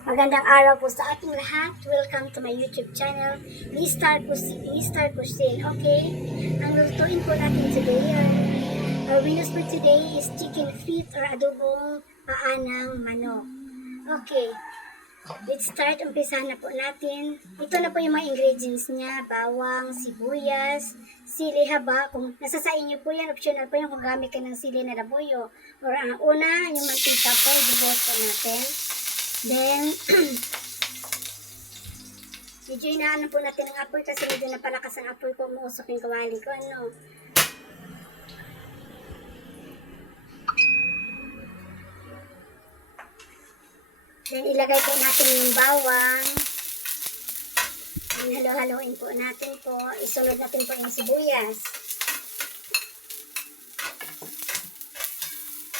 Magandang araw po sa ating lahat. Welcome to my YouTube channel, Mr. Cuisine. Okay, ang lutuin po natin today, our menus for today is chicken feet or adobong paa ng manok. Okay, let's start. Umpisahan na po natin. Ito na po yung mga ingredients niya: bawang, sibuyas, sili haba. Kung nasa sa inyo po yan, optional po yan kung gamit ka ng sili na labuyo. Or ang una, yung mantika po, ibubuhos po natin. Then, medyo inaano po natin ang apoy kasi medyo napalakas ang apoy ko, umuusok yung kawali ko, ano. Then, ilagay po natin yung bawang. Then, halo-haloin po natin po. Isunod natin po yung sibuyas.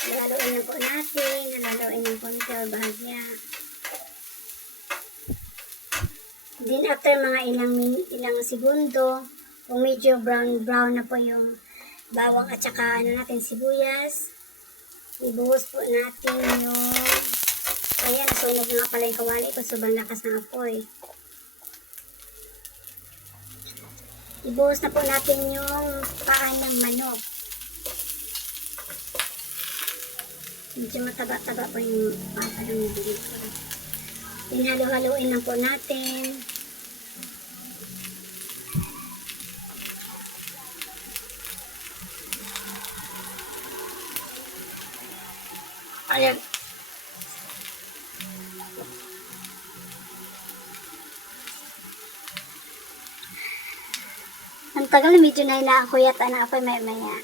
Halo-haloin na po natin. Halo-haloin ng konti o bahagya. Then after mga ilang segundo, kung medyo brown na po yung bawang at saka natin sibuyas, ibuhos po natin yung, ayan, nasunog nga pala yung kawali ko, sobrang lakas ng apoy. Ibuhos na po natin yung paa ng manok. Medyo mataba-taba po yung paa ng bibig ko. Halo-haloin lang po natin. Ayan. Ang tagal na medyo na inaakoy at apoy maya.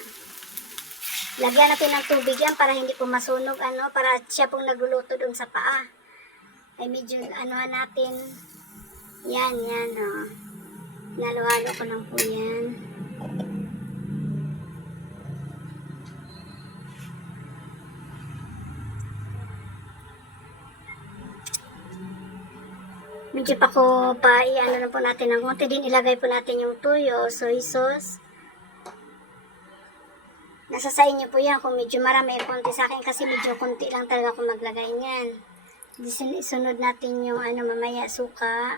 Lagyan natin ng tubig yan para hindi po masunog, ano, para siya pong nagluluto doon sa paa. Ay medyo anuhan natin. Yan, oh. Nalo-halo ko lang po yan. Medyo i-ano lang po natin ng konti. Din ilagay po natin yung toyo o soy sauce. Nasa sa inyo po yan kung medyo marami konti. Sa akin kasi medyo konti lang talaga kung maglagay niyan. Isunod natin yung mamaya suka.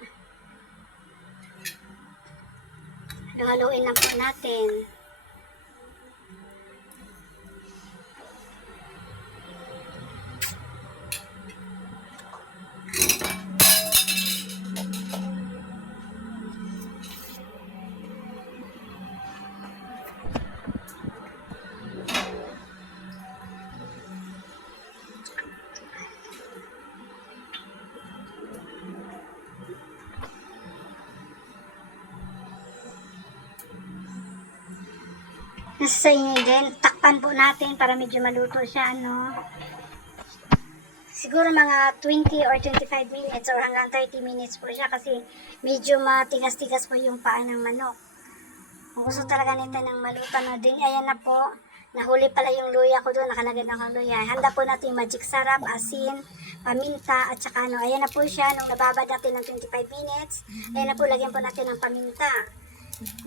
Halo-haloin lang po natin. Nasa sa inyo din, takpan po natin para medyo maluto siya, no? Siguro mga 20 or 25 minutes or hanggang 30 minutes po siya kasi medyo matigas-tigas po yung paa ng manok. Kung gusto talaga nito ng maluto, no? Din, ayan na po. Nahuli pala yung luya ko doon, nakalagay na akong luya. Handa po natin yung magic sarap, asin, paminta, at saka ano. Ayan na po siya, nung nababad natin ng 25 minutes. Ayan na po, lagyan po natin ng paminta.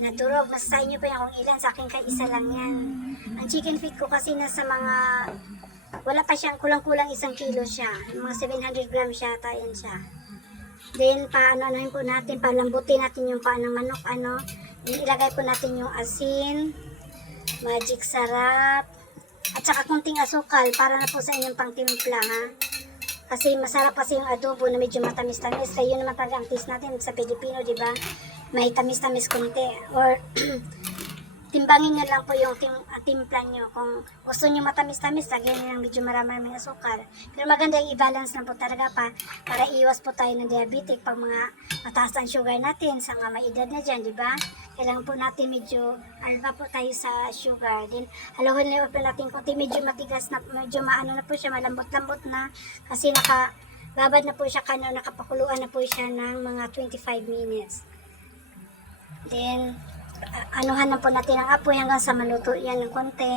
Naturog, nasa sa inyo pa yan kung ilan, sa akin kay isa lang yan. Ang chicken feet ko kasi nasa mga, wala pa siyang, kulang-kulang 1 kilo siya. Mga 700 grams siya, yan siya. Then, ano po natin, palambutin natin yung paa ng manok, ilagay po natin yung asin, magic sarap, at saka kunting asukal, para na po sa inyong pangtimpla, ha. Kasi masarap kasi yung adobo na medyo matamis-tamis. Kaya yun naman talaga ang taste natin sa Pilipino, di ba? May tamis-tamis konti. Or timbangin nyo lang po yung timpla nyo. Kung gusto nyo matamis-tamis, lagyan nyo lang medyo maraming asukal. Pero maganda yung i-balance lang po talaga para iwas po tayo ng diabetic pag mga mataas ang sugar natin sa mga may edad na dyan, di ba? Kailangan po natin medyo alba po tayo sa sugar. Then, halo-halo po natin kunti medyo matigas na, medyo maano na po siya, malambot-lambot na. Kasi babad na po siya, nakapakuluan na po siya ng mga 25 minutes. Then, anuhan na po natin ang apoy hanggang sa maluto yan ng konti.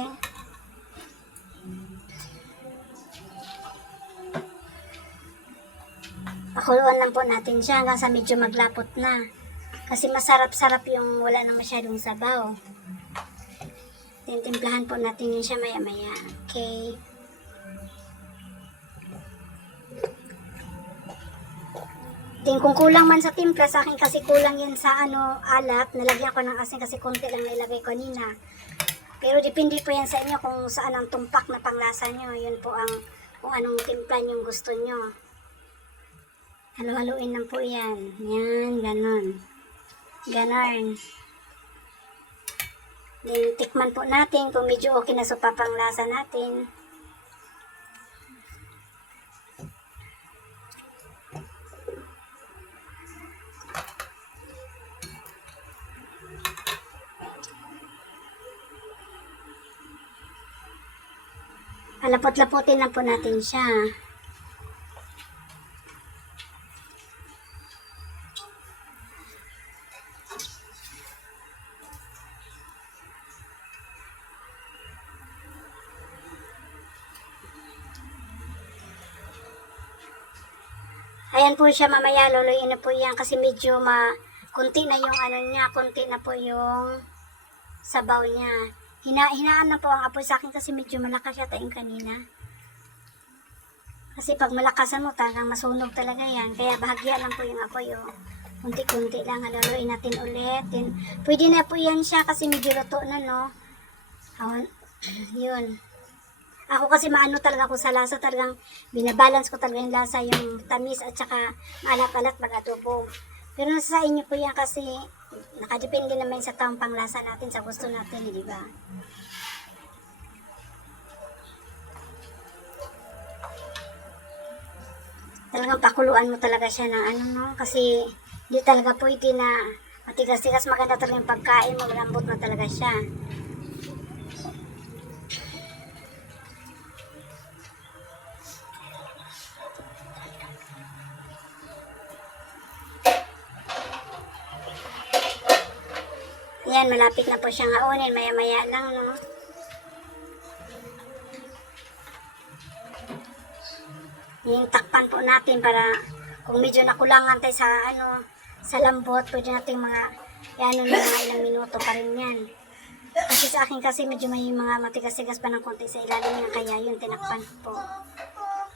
Pakuluan lang po natin siya hanggang sa medyo maglapot na. Kasi masarap-sarap yung wala na masyadong sabaw. Timplahan po natin yun siya maya-maya. Okay. Din kung kulang man sa timpla, sa akin kasi kulang yan sa alat, nalagyan ko ng asin kasi konti lang nilagay ko kanina. Pero depende po yan sa inyo kung saan ang tumpak na panglasa nyo. Yun po ang kung anong timpla yung gusto nyo. Halo-haluin lang po yan. Yan, ganon. Ganon. Then, tikman po natin kung medyo okay na sa papanglasa natin. Palapot-laputin lang po natin siya. Ayan po siya, mamaya luluin na po yan kasi medyo kunti na yung niya, kunti na po yung sabaw niya. Hinaan na po ang apoy sa akin kasi medyo malakas siya tayong kanina. Kasi pag malakasan mo talagang masunog talaga yan. Kaya bahagya lang po yung apoy. Kunti-kunti lang. Haluin natin ulit. Then, pwede na po yan siya kasi medyo luto na, no? Yun. Ako kasi maano talaga ako sa lasa. Talagang binabalance ko talaga yung lasa, yung tamis at saka maalat-alat pag-adobo. Pero nasa sa inyo po yan kasi nakadepende naman sa taong panglasa natin, sa gusto natin, di ba? Talagang pakuluan mo talaga siya ng no? Kasi hindi talaga pwede na matigas-tigas. Maganda talaga yung pagkain mo, malambot na talaga siya. Yan, malapit na po siyang aunin. Maya-maya lang, no? Yung takpan po natin para kung medyo nakulangan tayo sa sa lambot, pwede natin na mga ilang minuto pa rin yan. Kasi sa akin kasi medyo may mga matigas-tigas pa ng konti sa ilalim niya, kaya yun tinakpan ko po.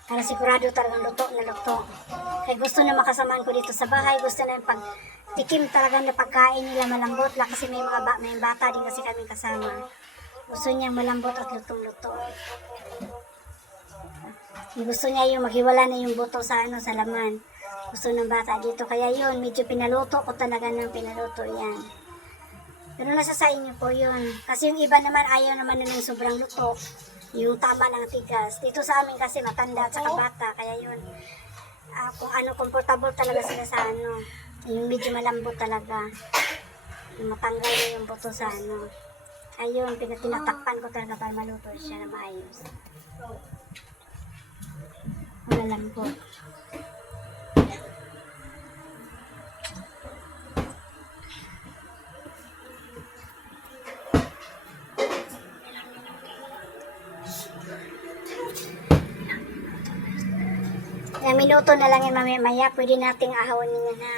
Para sigurado talagang luto na luto. Kaya gusto na makasamaan ko dito sa bahay, gusto na yung tikim talaga na pagkain nila malambot lang kasi may bata din kasi kami kasama. Gusto niya malambot at lutong-luto. Gusto niya yung maghiwala na yung buto sa sa laman. Gusto ng bata dito. Kaya yun, medyo pinaluto ko talaga ng pinaluto yan. Pero nasa sa inyo po yun. Kasi yung iba naman ayaw naman na ng sobrang luto. Yung tama ng tigas. Dito sa amin kasi matanda at saka bata. Kaya yun, kung comfortable talaga sila sa yung medyo malambot talaga. Yung matanggal na yung buto sa Ayun, tinatakpan ko talaga para maluto siya na maayos. Malambot. Ilang minuto na lang yan mamaya, pwede nating ahawin yan na.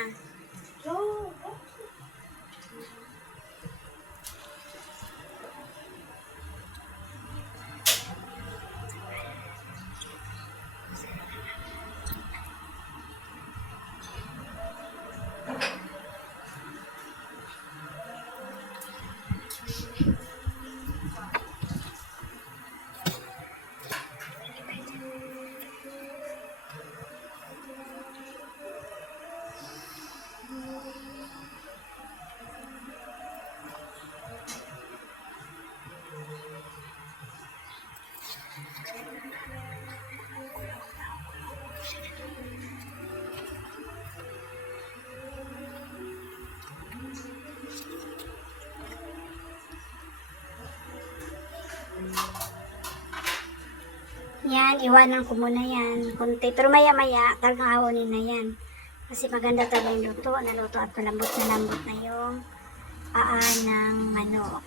Yan, iwanan ko muna yan. Kunti. Pero maya-maya, talagang hawonin na yan. Kasi maganda talaga yung luto. Naluto at malambot na yung paa ng manok.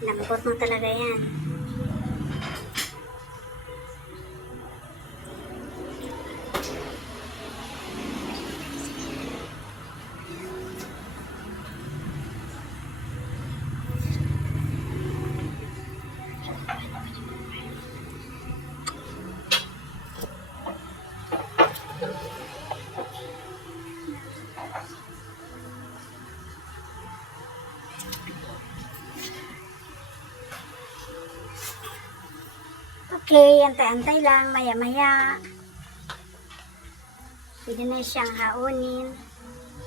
Lambot mo talaga yan. Okay, antay-antay lang, maya-maya. Pwede na siyang haunin.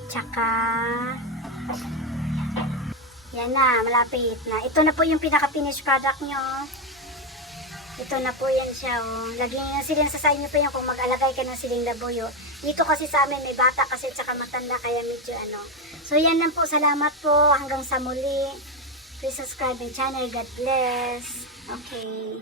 Tsaka, yan na, malapit na. Ito na po yung pinaka-finish product nyo. Ito na po yan siya. Oh. Laging yung siling sa nyo pa yung kung mag-alagay ka ng siling labuyo. Dito kasi sa amin may bata kasi tsaka matanda kaya medyo ano. So yan lang po. Salamat po. Hanggang sa muli. Please subscribe my channel. God bless. Okay.